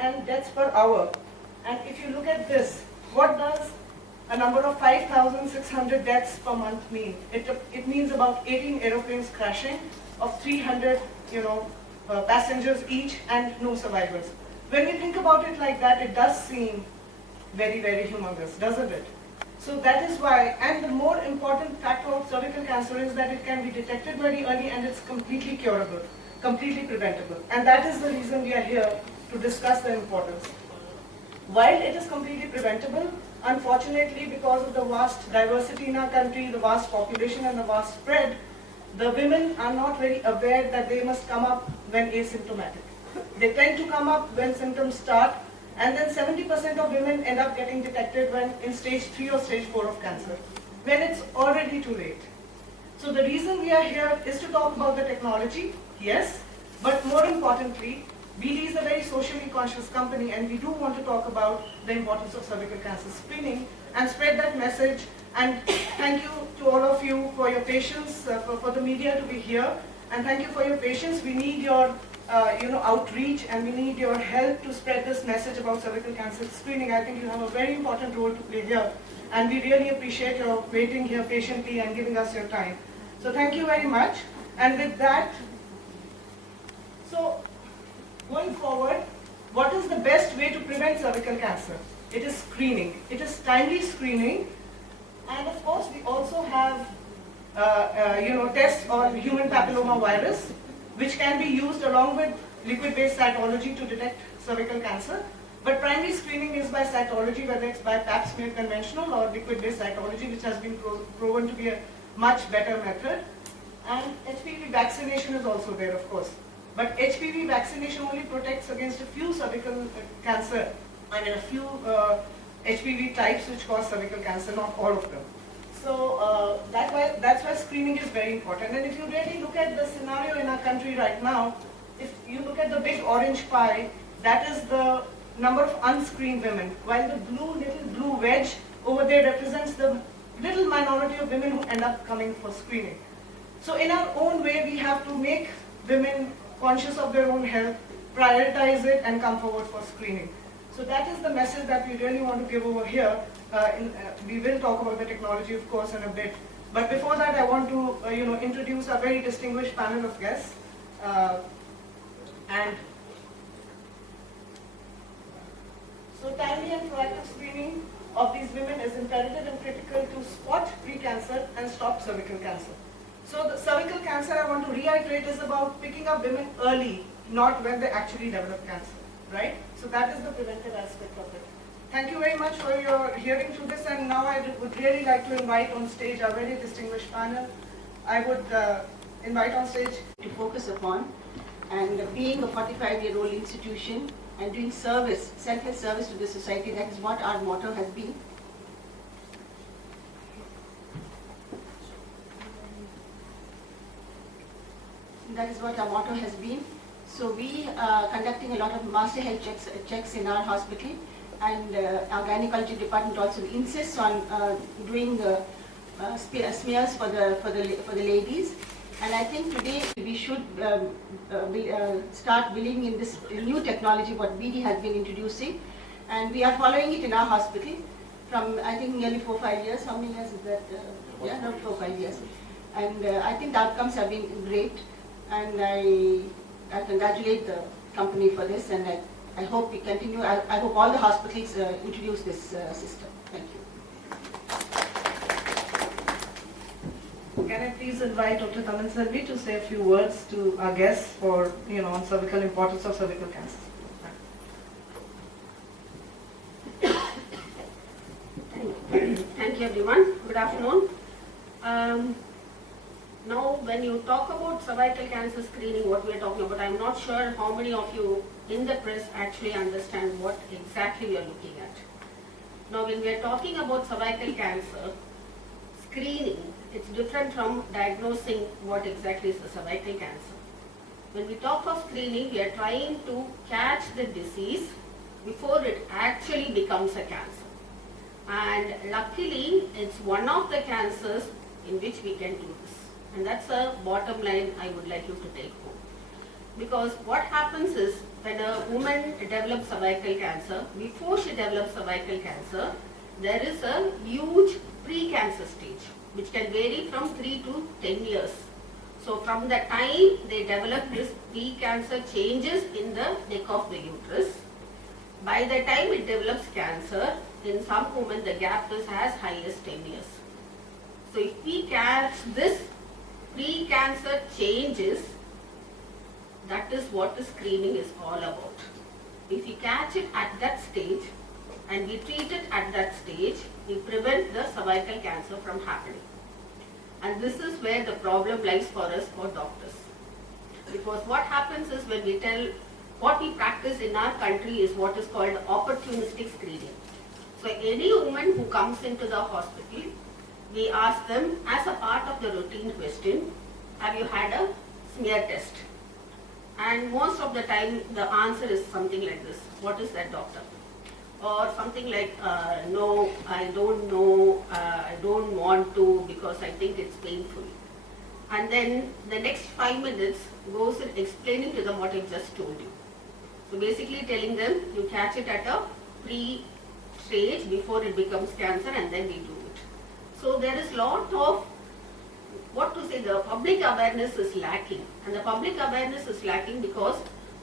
and deaths per hour. And if you look at this, what does a number of 5,600 deaths per month mean? It means about 18 aeroplanes crashing of 300, passengers each and no survivors. When we think about it like that, it does seem very, very humongous, doesn't it? So that is why, and the more important factor of cervical cancer is that it can be detected very early and it's completely curable, completely preventable. And that is the reason we are here to discuss the importance. While it is completely preventable, unfortunately, because of the vast diversity in our country, the vast population and the vast spread, the women are not very aware that they must come up when asymptomatic. They tend to come up when symptoms start, and then 70% of women end up getting detected when in stage 3 or stage 4 of cancer, when it's already too late. So the reason we are here is to talk about the technology, yes, but more importantly, BD is a very socially conscious company, and we do want to talk about the importance of cervical cancer screening and spread that message. And thank you to all of you for your patience, for the media to be here, and thank you for your patience. We need your outreach, and we need your help to spread this message about cervical cancer screening. I think you have a very important role to play here, and we really appreciate your waiting here patiently and giving us your time. So thank you very much. And with that, so going forward, what is the best way to prevent cervical cancer? It is screening. It is timely screening, and of course we also have tests on human papilloma virus, which can be used along with liquid-based cytology to detect cervical cancer. But primary screening is by cytology, whether it's by pap smear conventional or liquid-based cytology, which has been proven to be a much better method. And HPV vaccination is also there, of course. But HPV vaccination only protects against a few cervical cancer, a few HPV types which cause cervical cancer, not all of them. So that's why screening is very important. And if you really look at the scenario in our country right now, if you look at the big orange pie, that is the number of unscreened women, while the little blue wedge over there represents the little minority of women who end up coming for screening. So in our own way, we have to make women conscious of their own health, prioritize it, and come forward for screening. So that is the message that we really want to give over here. We will talk about the technology, of course, in a bit. But before that, I want to introduce a very distinguished panel of guests. And so timely and proactive screening of these women is imperative and critical to spot pre-cancer and stop cervical cancer. So the cervical cancer, I want to reiterate, is about picking up women early, not when they actually develop cancer, right? So that is the preventive aspect of it. Thank you very much for your hearing through this, and now I would really like to invite on stage our very distinguished panel. I would invite on stage to focus upon, and being a 45-year-old institution and doing service, selfless service to the society, that is what our motto has been. That is what our motto has been. So we are conducting a lot of master health checks in our hospital, and our gynecology department also insists on doing the smears for the ladies. And I think today we should start believing in this new technology what BD has been introducing, and we are following it in our hospital from I think nearly 4 or 5 years. How many years is that? Yeah, not 4 or 5 years. And I think the outcomes have been great, and I congratulate the company for this, and I hope we continue. I hope all the hospitals introduce this system. Thank you. Can I please invite Dr. TAMILNADU to say a few words to our guests for, on cervical importance of cervical cancer. Thank you, everyone. Good afternoon. Now, when you talk about cervical cancer screening, what we are talking about, I'm not sure how many of you in the press actually understand what exactly we are looking at. Now, when we are talking about cervical cancer screening, it's different from diagnosing what exactly is the cervical cancer. When we talk of screening, we are trying to catch the disease before it actually becomes a cancer. And luckily, it's one of the cancers in which we can do this. And that's the bottom line I would like you to take home. Because what happens is when a woman develops cervical cancer, before she develops cervical cancer, there is a huge pre-cancer stage which can vary from 3 to 10 years. So from the time they develop this pre-cancer changes in the neck of the uterus, by the time it develops cancer, in some women the gap is as high as 10 years. So if we catch this pre-cancer changes, that is what the screening is all about. If we catch it at that stage and we treat it at that stage, we prevent the cervical cancer from happening. And this is where the problem lies for us, for doctors. Because what happens is when we tell, what we practice in our country is what is called opportunistic screening. So any woman who comes into the hospital, we ask them as a part of the routine question, have you had a smear test? And most of the time the answer is something like this, what is that, doctor? Or something like, no, I don't know, I don't want to because I think it's painful. And then the next 5 minutes goes in explaining to them what I just told you. So basically telling them you catch it at a pre-stage before it becomes cancer and then we do it. So there is lot of, what to say, the public awareness is lacking. And the public awareness is lacking because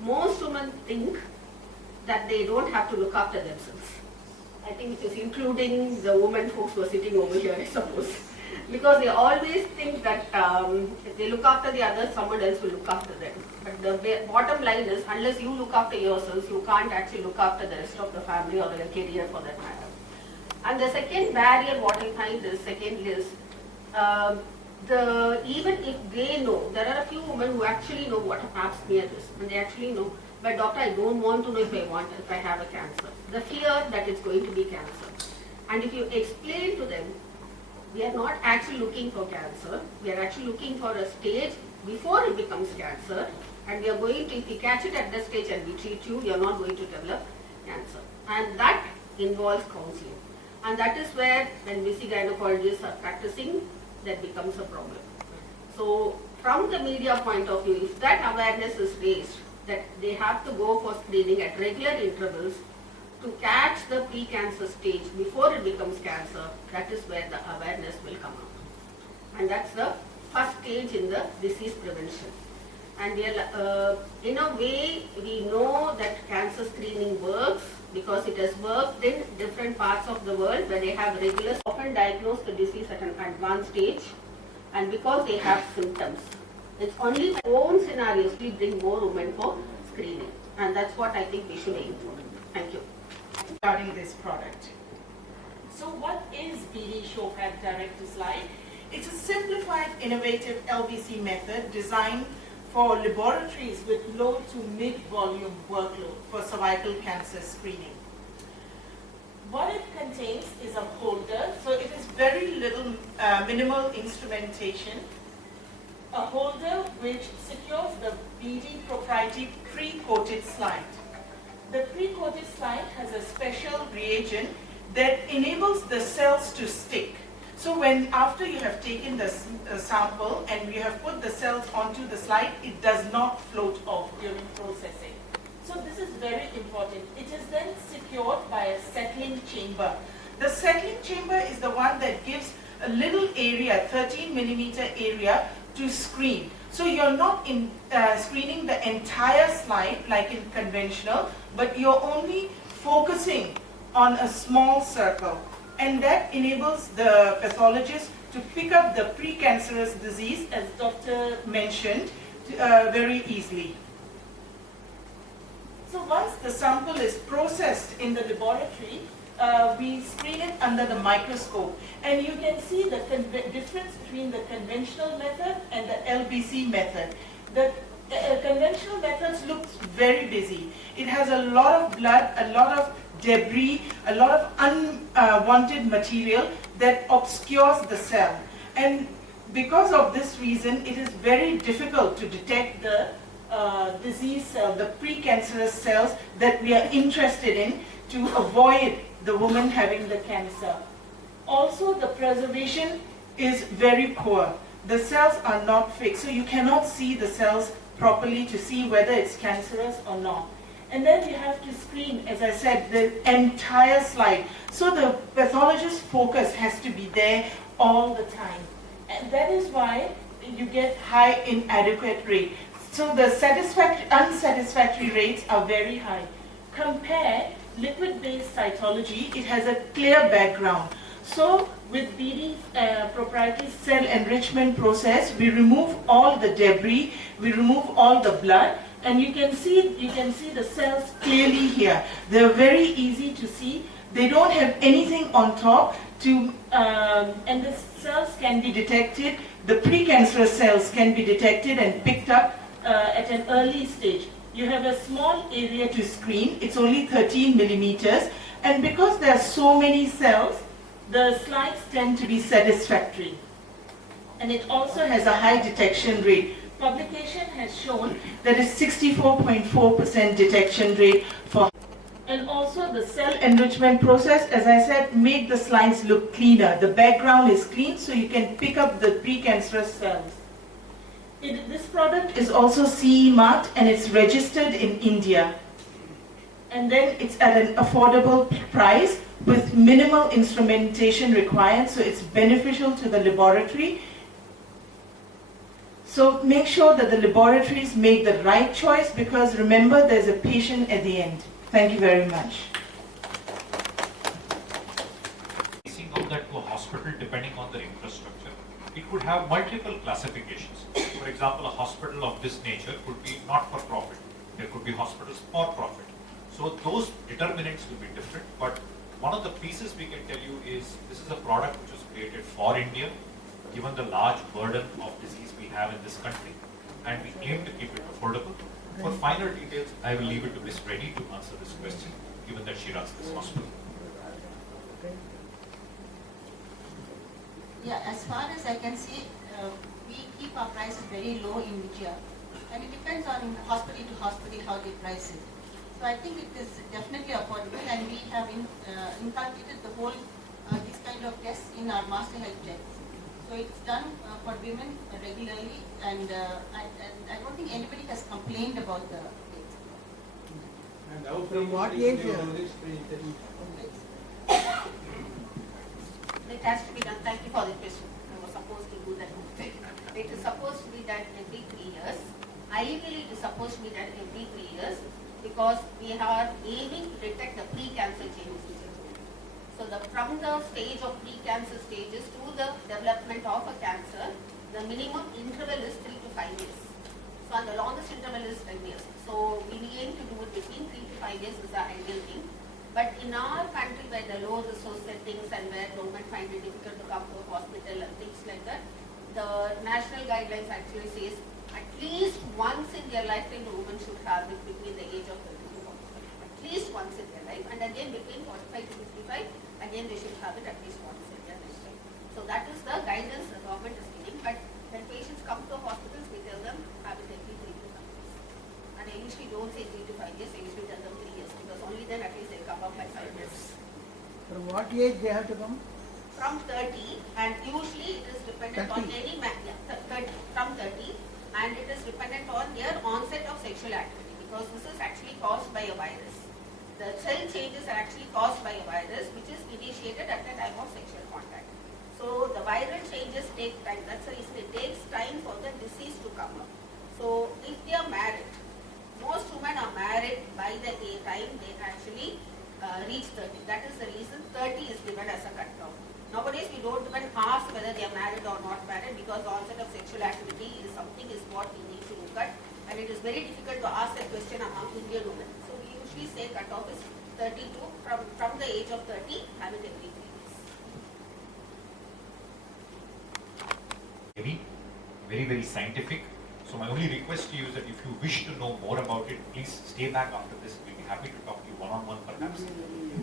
most women think that they don't have to look after themselves. I think it is including the women folks who are sitting over here, I suppose. Because they always think that if they look after the others, someone else will look after them. But the bottom line is, unless you look after yourselves, you can't actually look after the rest of the family or the career for that matter. And the second barrier, what I find is, second is, even if they know, there are a few women who actually know what a pap smear is, and they actually know, but doctor, I don't want to know if I have a cancer. The fear that it's going to be cancer. And if you explain to them, we are not actually looking for cancer, we are actually looking for a stage before it becomes cancer, and we are going to, if we catch it at that stage and we treat you, you are not going to develop cancer. And that involves counseling. And that is where, when busy gynecologists are practicing, that becomes a problem. So, from the media point of view, if that awareness is raised, that they have to go for screening at regular intervals to catch the pre-cancer stage before it becomes cancer, that is where the awareness will come up. And that's the first stage in the disease prevention. And in a way, we know that cancer screening works because it has worked in different parts of the world where they have regular, often diagnose the disease at an advanced stage, and because they have symptoms. It's only my own scenarios we bring more women for screening, and that's what I think we should aim for. Thank you. Regarding this product. So what is BD SurePath Direct is like? It's a simplified, innovative LVC method designed for laboratories with low to mid-volume workload for cervical cancer screening. What it contains is a holder, so it is very little minimal instrumentation. A holder which secures the BD proprietary pre-coated slide. The pre-coated slide has a special reagent that enables the cells to stick. So after you have taken the sample and you have put the cells onto the slide, it does not float off during processing. So this is very important. It is then secured by a settling chamber. The settling chamber is the one that gives a little area, 13 millimeter area, to screen. So you're not screening the entire slide like in conventional, but you're only focusing on a small circle. And that enables the pathologist to pick up the precancerous disease, as Dr. mentioned, very easily. So once the sample is processed in the laboratory, we screen it under the microscope. And you can see the difference between the conventional method and the LBC method. The conventional methods looks very busy. It has a lot of blood, a lot of debris, a lot of unwanted material that obscures the cell. And because of this reason, it is very difficult to detect the disease cell, the precancerous cells that we are interested in to avoid the woman having the cancer. Also, the preservation is very poor. The cells are not fixed, so you cannot see the cells properly to see whether it's cancerous or not. And then you have to screen, as I said, the entire slide. So the pathologist's focus has to be there all the time. And that is why you get high inadequate rate. So the unsatisfactory rates are very high. Compare liquid-based cytology, it has a clear background. So with BD's proprietary cell enrichment process, we remove all the debris, we remove all the blood, and you can see the cells clearly here. They're very easy to see. They don't have anything on top and the cells can be detected, the precancerous cells can be detected and picked up at an early stage. You have a small area to screen, it's only 13 millimeters, and because there are so many cells, the slides tend to be satisfactory. And it also has a high detection rate. Publication has shown that it's 64.4% detection rate for. And also the cell enrichment process, as I said, make the slides look cleaner. The background is clean so you can pick up the precancerous cells. This product is also CE marked and it's registered in India. And then it's at an affordable price with minimal instrumentation required, so it's beneficial to the laboratory. So make sure that the laboratories make the right choice, because remember, there's a patient at the end. Thank you very much. Placing of that to a hospital depending on their infrastructure, it could have multiple classifications. For example, a hospital of this nature could be not for profit. There could be hospitals for profit. So those determinants will be different, but one of the pieces we can tell you is this is a product which was created for India, given the large burden of disease we have in this country, and we aim to keep it affordable. For finer details, I will leave it to Ms. Reddy to answer this question, given that she runs this hospital. Yeah, as far as I can see, we keep our prices very low in India, and it depends on hospital to hospital how they price it. So I think it is definitely affordable, and we have inculcated the whole these kind of tests in our master health checks. So it's done for women regularly, and I don't think anybody has complained about the rates. And how from what age? It has to be done. Thank you for the question. I was supposed to do that. It is supposed to be done every 3 years. Ideally, it is supposed to be done every 3 years, because we are aiming to detect the pre-cancer changes. So from the stage of pre-cancer stages to the development of a cancer, the minimum interval is 3 to 5 years. So and the longest interval is 10 years. So we aim to do it between 3 to 5 years is the ideal thing. But in our country, where the low resource settings and where government find it difficult to come to a hospital and things like that, the national guidelines actually says at least once in their lifetime the woman should have it between the age of 30 to 45. At least once in their life, and again between 45 to 55, again they should have it at least once in their lifetime. So that is the guidance the government is giving. But when patients come to hospitals, we tell them have it every 3 to 5 years. And I usually don't say 3 to 5 years, I usually tell them 3 years, because only then at least they come up by 5 years. From what age they have to come? From 30, and usually it is dependent 30. on any man, yeah, 30, from 30, and it is dependent on their onset of sexual activity, because this is actually caused by a virus. The cell changes are actually caused by a virus which is initiated at the time of sexual contact. So the viral changes take time. That's the reason it takes time for the disease to come up. So if they are married, most women are married by the time they actually reach 30. That is the reason 30 is given as a cutoff. Nowadays we don't even ask whether they are married or not married, because the onset of sexual activity is something is what we need to look at, and it is very difficult to ask that question among Indian women. So we usually say cutoff is 32, from the age of 30, have it every 3 years. Heavy, very, very scientific. So my only request to you is that if you wish to know more about it, please stay back after this. We'll be happy to talk to you one-on-one perhaps.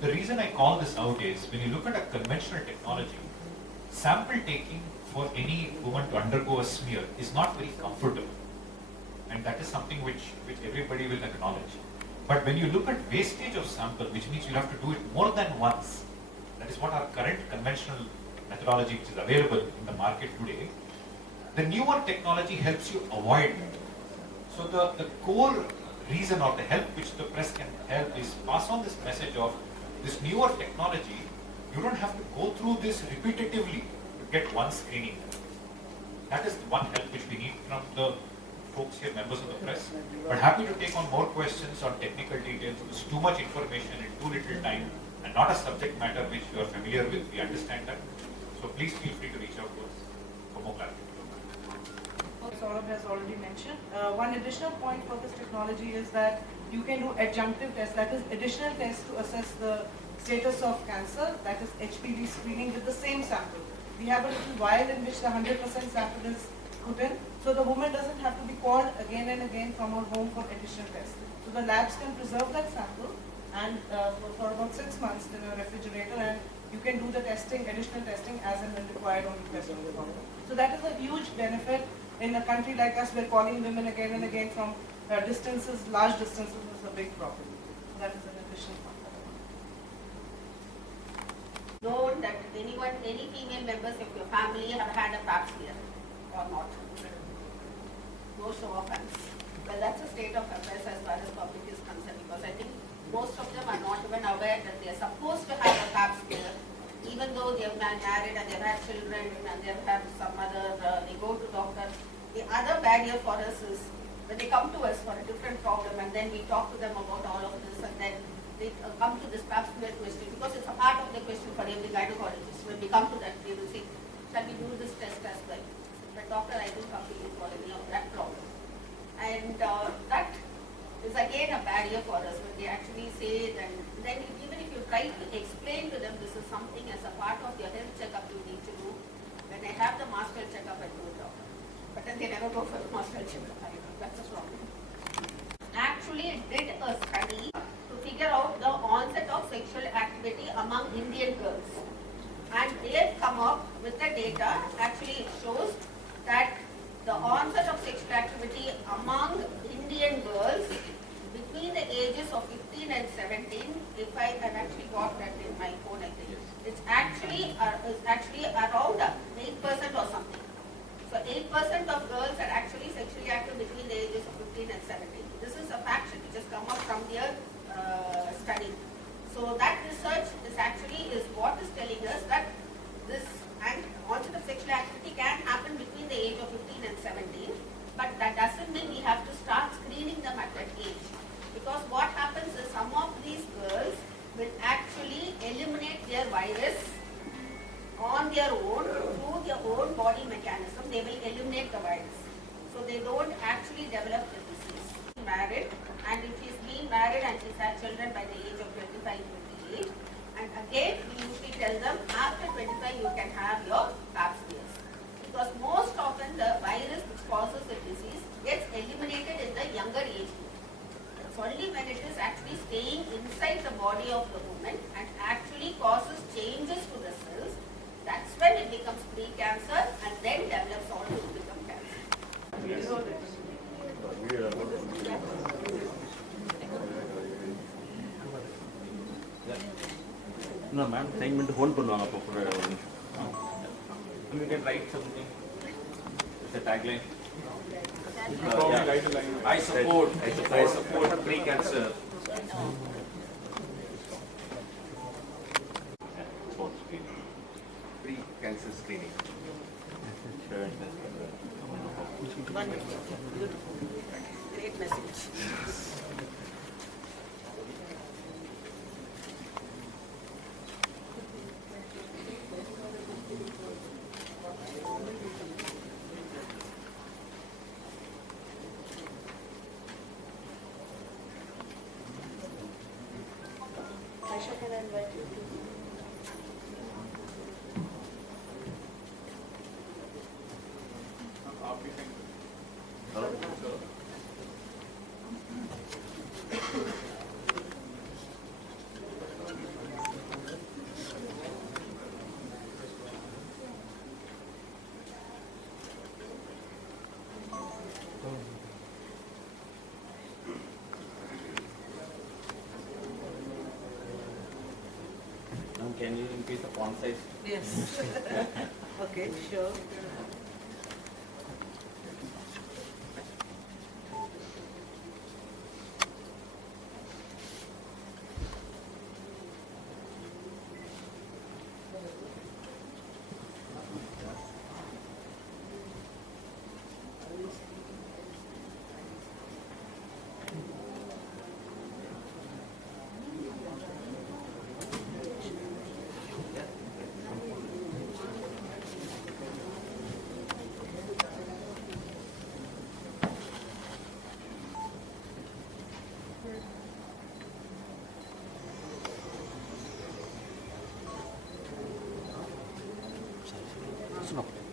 The reason I call this out is when you look at a conventional technology, sample taking for any woman to undergo a smear is not very comfortable. And that is something which everybody will acknowledge. But when you look at wastage of sample, which means you have to do it more than once, that is what our current conventional methodology which is available in the market today, the newer technology helps you avoid that. So the core reason or the help which the press can help is pass on this message of this newer technology. You don't have to go through this repetitively to get one screening. That is one help which we need from the folks here, members of the press. But happy to take on more questions on technical details. It's too much information in too little time and not a subject matter which you are familiar with. We understand that. So please feel free to reach out to us for more clarification. Saurabh has already mentioned. One additional point for this technology is that you can do adjunctive tests, that is additional tests to assess the status of cancer, that is HPV screening with the same sample. We have a little vial in which the 100% sample is put in, so the woman doesn't have to be called again and again from her home for additional tests. So the labs can preserve that sample and for about 6 months in a refrigerator, and you can do the testing, additional testing as and when required on request of the doctor. So that is a huge benefit. In a country like us, where calling women again and again from distances, large distances, is a big problem. So that is an additional point. Known that anyone, any female members of your family have had a pap smear or not? No show of hands. Well, that's a state of affairs as far as public is concerned, because I think most of them are not even aware that they are supposed to have a pap smear, even though they have been married and they have had children and they have had some other, they go to doctor. The other barrier for us is when they come to us for a different problem and then we talk to them about all of this, and then they come to this pap smear question, because it's a part of the question for every gynecologist. When we come to that, they will say, shall we do this test as well? But doctor, I don't come to you for any of that problem. And that is again a barrier for us when they actually say it, and then even if you try to explain to them this is something as a part of your health checkup you need to do. When I have the master checkup, I do it, doctor. But then they never go for the master checkup. That's a problem. Actually did a study to figure out the onset of sexual activity among Indian girls. And they have come up with the data. Actually it shows that the onset of sexual activity among Indian girls between the ages of 15 and 17, if I have actually got that in my phone, I think, it's actually around 8% or something. So 8% of girls are actually sexually active between the ages of 15 and 17. This is a fact which has come up from their study. So that research is what is telling us that this onset of sexual activity can happen between the age of 15 and 17, but that doesn't mean we have to start screening them at that age. Because what happens is some of these girls will actually eliminate their virus on their own through their own body mechanism. They will eliminate the virus. So they don't actually develop the disease. Married, and if she's been married and she's had children by the age of 25, 28, and again we usually tell them after 25 you can have your pap smears. Because most often the virus which causes the disease gets eliminated in the younger age group. It's only when it is actually staying inside the body of the woman and actually causes changes to the cells, that's when it becomes pre-cancer and then develops on to become cancer. No, ma'am, segment hold பண்ணுவாங்க அப்போ for ஒரு நிமிஷம். You can write something. It's a tagline. I support pre-cancer. Pre-cancer screening. Wonderful, beautiful, great message. Aisha, can I invite you to? Now, can you increase the font size? Yes. Okay, sure. No.